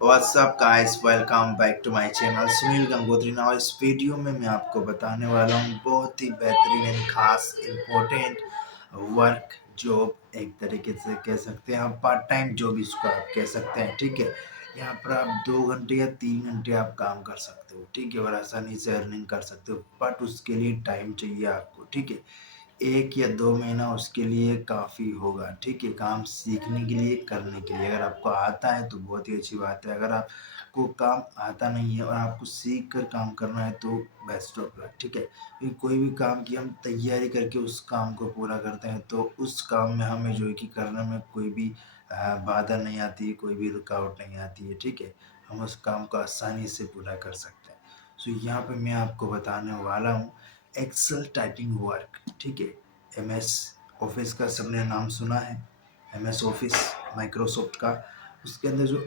WhatsApp guys, welcome back to my channel Sunil Gangotri. Now इस video में मैं आपको बताने वाला हूँ बहुत ही बेहतरीन एंड खास इम्पोर्टेंट वर्क जॉब, एक तरीके से कह सकते हैं आप पार्ट टाइम जॉब इसको आप कह सकते हैं। ठीक है, यहाँ पर आप 2 घंटे या 3 घंटे आप काम कर सकते हो। ठीक है, और आसानी से अर्निंग कर सकते हो, बट उसके लिए टाइम चाहिए आपको। ठीक है, 1 या 2 महीना उसके लिए काफ़ी होगा। ठीक है, काम सीखने के लिए, करने के लिए। अगर आपको आता है तो बहुत ही अच्छी बात है। अगर आपको काम आता नहीं है और आपको सीख कर काम करना है तो बेस्ट ऑफ लक। ठीक है, क्योंकि कोई भी काम की हम तैयारी करके उस काम को पूरा करते हैं तो उस काम में हमें जो है कि करने में कोई भी बाधा नहीं आती है, कोई भी रुकावट नहीं आती है। ठीक है, हम उस काम को आसानी से पूरा कर सकते हैं। सो यहाँ पे मैं आपको बताने वाला हूँ एक्सेल टाइपिंग वर्क। ठीक है, एम एस ऑफिस का सबने नाम सुना है, एम एस ऑफिस माइक्रोसॉफ्ट का। उसके अंदर जो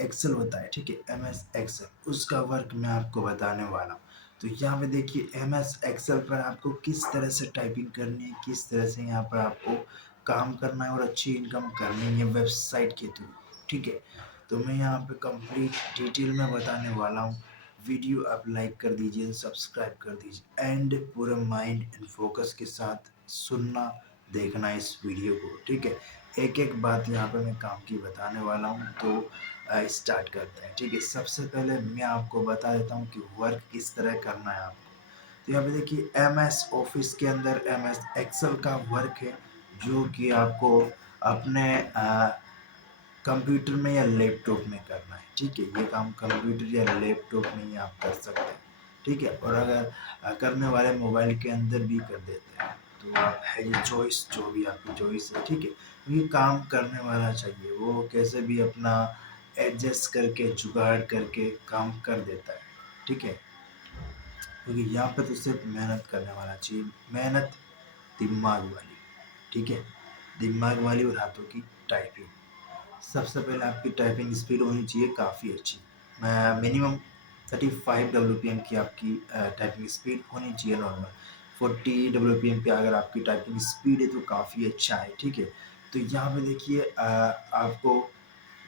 एक्सेल होता है, ठीक है, एम एस एक्सेल, उसका वर्क मैं आपको बताने वाला हूँ। तो यहाँ पे देखिए, एम एस एक्सेल पर आपको किस तरह से टाइपिंग करनी है, किस तरह से यहाँ पर आपको काम करना है और अच्छी इनकम करनी है वेबसाइट के थ्रू। ठीक है, तो मैं यहाँ पे कंप्लीट डिटेल में बताने वाला हूँ। वीडियो आप लाइक कर दीजिए, सब्सक्राइब कर दीजिए एंड पूरे माइंड एंड फोकस के साथ सुनना, देखना इस वीडियो को। ठीक है, एक एक बात यहाँ पे मैं काम की बताने वाला हूँ। तो स्टार्ट करते हैं। ठीक है, सबसे पहले मैं आपको बता देता हूँ कि वर्क किस तरह करना है आपको। तो यहाँ पे देखिए, एम एस ऑफिस के अंदर एम एस एक्सेल का वर्क है जो कि आपको अपने कंप्यूटर में या लैपटॉप में करना है। ठीक है, ये काम कंप्यूटर या लैपटॉप में ही आप कर सकते हैं। ठीक है, और अगर करने वाले मोबाइल के अंदर भी कर देते हैं तो आप है ये चॉइस, जो भी आपकी चॉइस है। ठीक है, ये काम करने वाला चाहिए, वो कैसे भी अपना एडजस्ट करके जुगाड़ करके काम कर देता है। ठीक है, क्योंकि यहाँ पे तो सिर्फ मेहनत करने वाला चाहिए, मेहनत दिमाग वाली। ठीक है, दिमाग वाली और हाथों की टाइपिंग। सबसे पहले आपकी टाइपिंग स्पीड होनी चाहिए काफ़ी अच्छी, मिनिमम 35 WPM की आपकी टाइपिंग स्पीड होनी चाहिए। नॉर्मल 40 WPM पे अगर आपकी टाइपिंग स्पीड है तो काफ़ी अच्छा है। ठीक है, तो यहाँ पे देखिए, आपको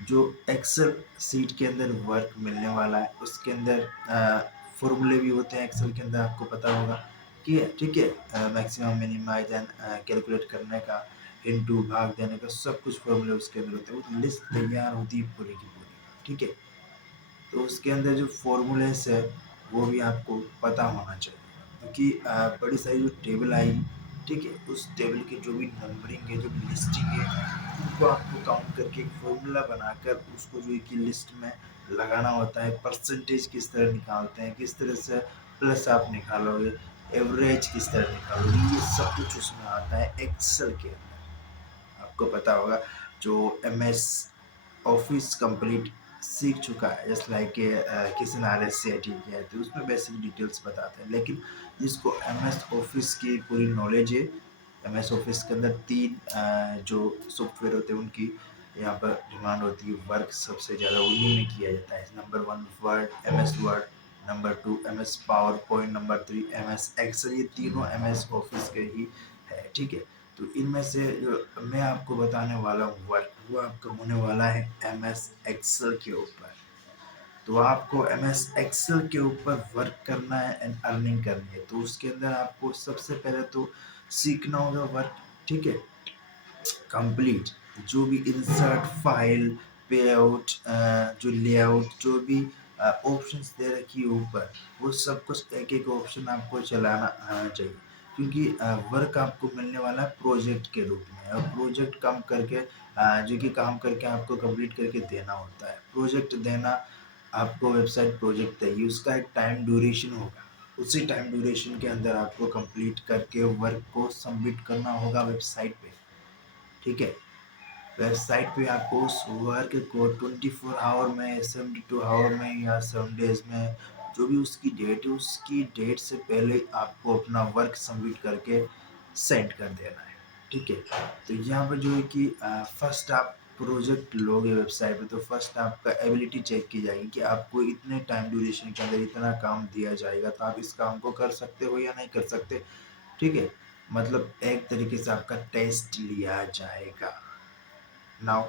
जो एक्सेल सीट के अंदर वर्क मिलने वाला है उसके अंदर फॉर्मूले भी होते हैं एक्सेल के अंदर, आपको पता होगा कि ठीक है, मैक्सिमम मिनिमाइज एंड कैलकुलेट करने का, इनटू भाग देने का, सब कुछ फॉर्मूले उसके अंदर होते हैं। वो लिस्ट तैयार होती है पूरी की पूरी। ठीक है, तो उसके अंदर जो फॉर्मूलेस है वो भी आपको पता होना चाहिए, क्योंकि बड़ी सारी जो टेबल आई, ठीक है, उस टेबल की जो भी नंबरिंग है, जो भी लिस्टिंग है, उनको आपको काउंट करके एक फॉर्मूला बनाकर उसको जो है कि लिस्ट में लगाना होता है। परसेंटेज किस तरह निकालते हैं, किस तरह से प्लस आप निकालोगे, एवरेज किस तरह निकालोगे, ये सब कुछ उसमें आता है एक्सेल के अंदर। आपको पता होगा, जो एम एस ऑफिस कंप्लीट सीख चुका है, जस्ट लाइक किसी ने RSCI किया है तो उसमें बेसिक डिटेल्स बताते हैं। लेकिन जिसको एम एस ऑफिस की पूरी नॉलेज है, एम एस ऑफिस के अंदर 3 जो सॉफ्टवेयर होते हैं उनकी यहाँ पर डिमांड होती है, वर्क सबसे ज़्यादा उन्हीं में किया जाता है। Number 1 word, M S word, number 2 M S PowerPoint, number 3 M S Excel. ये तीनों एम एस ऑफिस के ही है। ठीक है, तो इनमें से जो मैं आपको बताने वाला हूँ वर्क, वो आपका होने वाला है एम एस एक्सेल के ऊपर। तो आपको एम एस एक्सेल के ऊपर वर्क करना है एंड अर्निंग करनी है। तो उसके अंदर आपको सबसे पहले तो सीखना होगा वर्क। ठीक है, कंप्लीट जो भी इंसर्ट फाइल, पे आउट, जो लेआउट, जो भी ऑप्शंस दे रखी है ऊपर, वो सब कुछ एक एक ऑप्शन आपको चलाना आना चाहिए। क्योंकि वर्क आपको मिलने वाला है प्रोजेक्ट के रूप में, और प्रोजेक्ट काम करके जो कि काम करके आपको कंप्लीट करके देना होता है। प्रोजेक्ट देना, आपको वेबसाइट प्रोजेक्ट चाहिए, उसका एक टाइम ड्यूरेशन होगा। उसी टाइम ड्यूरेशन के अंदर आपको कंप्लीट करके वर्क को सबमिट करना होगा वेबसाइट पे। ठीक है, वेबसाइट पे आपको उस वर्क को 24 आवर में, 72 आवर में या 7 डेज में, जो भी उसकी डेट है, उसकी डेट से पहले आपको अपना वर्क सबमिट करके सेंड कर देना है। ठीक है, तो यहाँ पर जो है कि फर्स्ट आप प्रोजेक्ट लोगे वेबसाइट पे तो फर्स्ट आपका एबिलिटी चेक की जाएगी कि आपको इतने टाइम ड्यूरेशन के अंदर इतना काम दिया जाएगा तो आप इस काम को कर सकते हो या नहीं कर सकते। ठीक है, मतलब एक तरीके से आपका टेस्ट लिया जाएगा। नाउ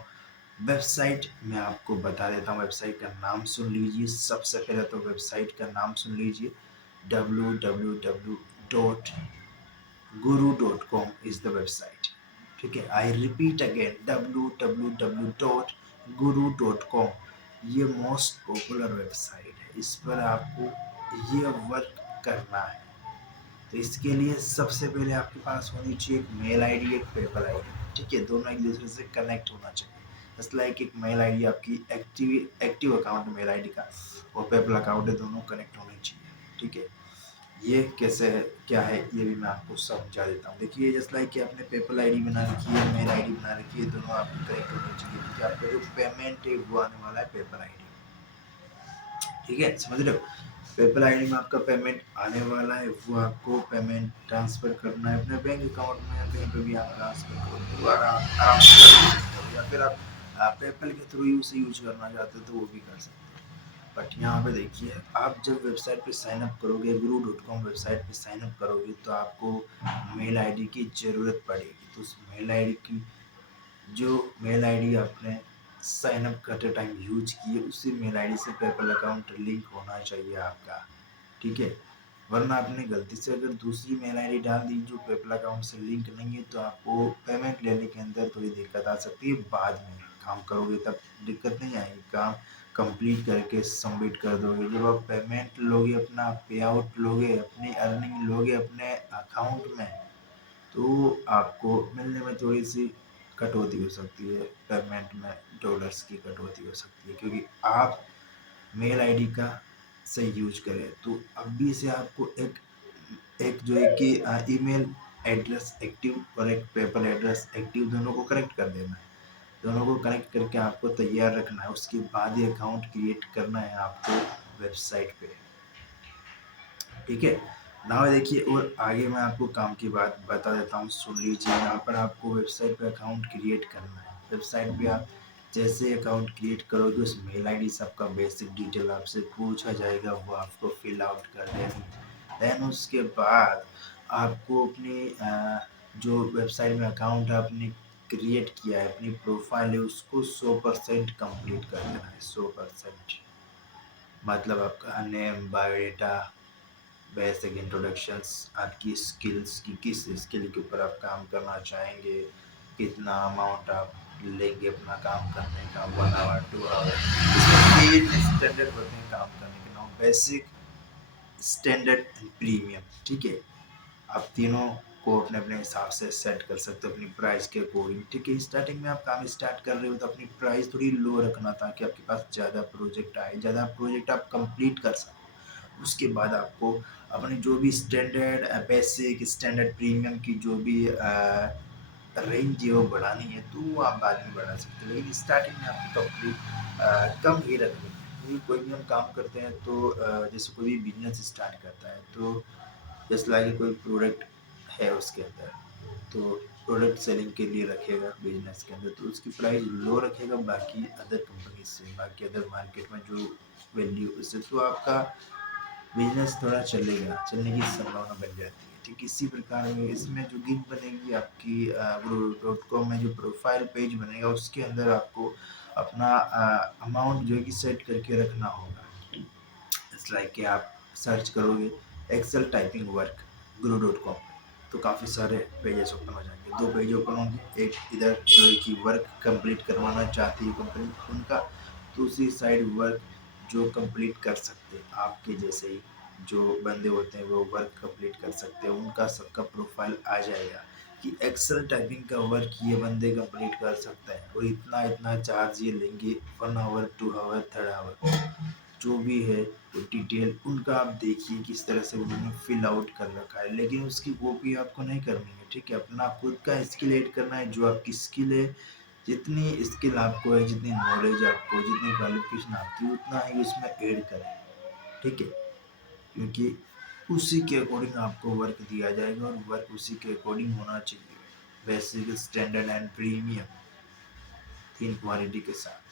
वेबसाइट मैं आपको बता देता हूँ, वेबसाइट का नाम सुन लीजिए। सबसे पहले तो वेबसाइट का नाम सुन लीजिए, www.guru.com इज द वेबसाइट। ठीक है, आई रिपीट अगेन, www.guru.com। ये मोस्ट पॉपुलर वेबसाइट है, इस पर आपको ये वर्क करना है। तो इसके लिए सबसे पहले आपके पास होनी चाहिए एक मेल आईडी, एक पेपल आईडी। ठीक है, दोनों एक दूसरे से कनेक्ट होना चाहिए। जस्ट लाइक एक मेल आईडी आपकी एक्टिव अकाउंट मेल आईडी का और पेपल अकाउंट है, दोनों कनेक्ट होने चाहिए। ठीक है, ये कैसे है, क्या है, ये भी मैं आपको समझा देता हूँ। देखिए, जस्ट लाइक कि आपने पेपल आईडी बना रखी है, मेल आईडी बना रखी है, दोनों आपको कनेक्ट होने चाहिए। क्योंकि आपका जो पेमेंट है वो आने वाला है पेपल आईडी। ठीक है, समझ रहे हो? पेपल आईडी में आपका पेमेंट आने वाला है, वो आपको पेमेंट ट्रांसफर करना है अपने बैंक अकाउंट में, या कहीं पे भी आप ट्रांसफर करो तो आराम से कर सकते हो। या फिर आप पेपल के थ्रू उसे यूज करना चाहते हो तो वो भी कर सकते हो। बट यहाँ पे देखिए, आप जब वेबसाइट पे साइन अप करोगे, guru.com वेबसाइट पे साइन अप करोगे, तो आपको मेल आईडी की ज़रूरत पड़ेगी। तो उस मेल आईडी की, जो मेल आईडी आपने साइन अप करते टाइम यूज की है, उसी मेल आईडी से पेपल अकाउंट लिंक होना चाहिए आपका। ठीक है, वरना आपने गलती से अगर दूसरी मेल आईडी डाल दी जो पेपल अकाउंट से लिंक नहीं है, तो आपको पेमेंट लेने के अंदर थोड़ी दिक्कत आ सकती है। बाद में काम करोगे तब दिक्कत नहीं आएगी, काम कंप्लीट करके सबमिट कर दोगे। जब आप पेमेंट लोगे, अपना पे आउट लोगे, अपनी अर्निंग लोगे अपने अकाउंट में, तो आपको मिलने में थोड़ी सी कटौती हो सकती है, पेमेंट में डॉलर्स की कटौती हो सकती है। क्योंकि आप मेल आईडी का सही यूज करें, तो अभी से आपको एक एक जो है कि ईमेल एड्रेस एक्टिव और एक पेपल एड्रेस एक्टिव, दोनों को कनेक्ट कर देना है। दोनों को कनेक्ट करके आपको तैयार रखना है। उसके बाद ही अकाउंट क्रिएट करना है आपको वेबसाइट पे। ठीक है, नाउ देखिए, और आगे मैं आपको काम की बात बता देता हूँ, सुन लीजिए। यहाँ पर आपको वेबसाइट पे अकाउंट क्रिएट करना है। वेबसाइट पे आप जैसे अकाउंट क्रिएट करोगे, उस मेल आईडी से आपका बेसिक डिटेल आपसे पूछा जाएगा, वो आपको फिल आउट कर देनी। देन उसके बाद आपको अपनी जो वेबसाइट में अकाउंट आपने क्रिएट किया है, अपनी प्रोफाइल है, उसको 100% कंप्लीट कर देना है। 100% मतलब आपका नेम, बायोडेटा, बेसिक इंट्रोडक्शंस, आपकी स्किल्स की, किस स्किल के ऊपर आप काम करना चाहेंगे, कितना अमाउंट आप लेंगे अपना काम करने का, 1 आवर 2 आवर। इसमें 3 स्टैंडर्ड होते हैं काम करने के नाम, बेसिक, स्टैंडर्ड एंड प्रीमियम। ठीक है, आप तीनों को अपने अपने हिसाब से सेट कर सकते हो अपनी प्राइस के अकॉर्डिंग। ठीक है, स्टार्टिंग में आप काम स्टार्ट कर रहे हो तो अपनी प्राइस थोड़ी लो रखना, ताकि आपके पास ज़्यादा प्रोजेक्ट आए, ज़्यादा प्रोजेक्ट आप कंप्लीट कर सको। उसके बाद आपको अपनी जो भी स्टैंडर्ड, बेसिक, स्टैंडर्ड, प्रीमियम की जो भी रेंज है वो बढ़ानी है, तो वो आप बाद में बढ़ा सकते हो। लेकिन स्टार्टिंग में आपको कंप्लीट कम ही रखनी है। क्योंकि कोई भी हम काम करते हैं तो जैसे कोई भी बिजनेस स्टार्ट करता है, तो जैसे लाइक कोई प्रोडक्ट है उसके अंदर, तो प्रोडक्ट सेलिंग के लिए रखेगा बिजनेस के अंदर, तो उसकी प्राइस लो रखेगा बाकी अदर कंपनी से, बाकी अदर मार्केट में जो वैल्यू उससे, तो आपका बिजनेस थोड़ा चलेगा, चलने की संभावना बन जाती है। ठीक इसी प्रकार में इसमें जो गिग बनेगी आपकी, guru.com में जो प्रोफाइल पेज बनेगा, उसके अंदर आपको अपना अमाउंट जो है कि सेट करके रखना होगा। इट्स लाइक कि आप सर्च करोगे एक्सेल टाइपिंग वर्क guru.com, तो काफ़ी सारे पेजेस ओपन हो जाएंगे। 2 पेज ओपन होंगे, एक इधर जो है कि वर्क कंप्लीट करवाना चाहती है कंपनी उनका, दूसरी साइड वर्क जो कंप्लीट कर सकते हैं आपके जैसे ही जो बंदे होते हैं, वो वर्क कंप्लीट कर सकते हैं, उनका सबका प्रोफाइल आ जाएगा कि एक्सेल टाइपिंग का वर्क ये बंदे कंप्लीट कर सकते हैं और इतना इतना चार्ज ये लेंगे, 1 आवर 2 आवर 3 आवर, जो भी है वो डिटेल उनका आप देखिए किस तरह से उन्होंने फिल आउट कर रखा है। लेकिन उसकी कॉपी आपको नहीं करनी है। ठीक है, अपना खुद का स्किल ऐड करना है, जो आपकी स्किल है, जितनी स्किल आपको है, जितनी नॉलेज आपको, जितनी क्वालिफिकेशन आपकी, उतना ही उसमें ऐड करें। ठीक है, क्योंकि उसी के अकॉर्डिंग आपको वर्क दिया जाएगा और वर्क उसी के अकॉर्डिंग होना चाहिए, basic, standard and premium, 3 quality के साथ।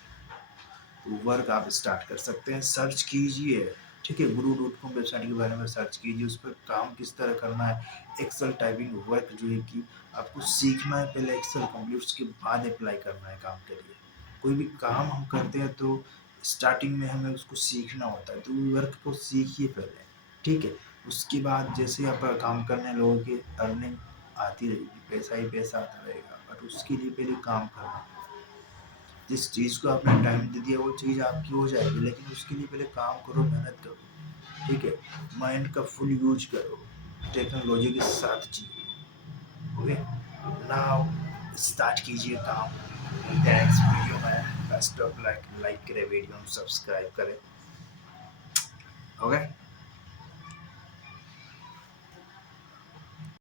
तो वर्क आप स्टार्ट कर सकते हैं, सर्च कीजिए। ठीक है, guru.com वेबसाइट के बारे में सर्च कीजिए, उस पर काम किस तरह करना है, एक्सेल टाइपिंग वर्क जो है कि आपको सीखना है, पहले एक्सेल कंप्लीट, उसके बाद अप्लाई करना है काम के लिए। कोई भी काम हम करते हैं तो स्टार्टिंग में हमें उसको सीखना होता है, तो वर्क को सीखिए पहले, ठीक है। उसके बाद जैसे आप काम करने लगोगे अर्निंग आती रहेगी, पैसा ही पैसा आता रहेगा, बट उसके लिए पहले काम करना। जिस चीज़ को आपने टाइम दे दिया वो चीज़ आपकी हो जाएगी, लेकिन उसके लिए पहले काम करो, मेहनत करो, ठीक है। माइंड का फुल यूज करो, टेक्नोलॉजी के साथ जियो। ओके, नाउ स्टार्ट कीजिए काम। मिलते हैं नेक्स्ट वीडियो में। बेस्ट ऑफ लाइक, लाइक करें वीडियो, सब्सक्राइब करें। ओके।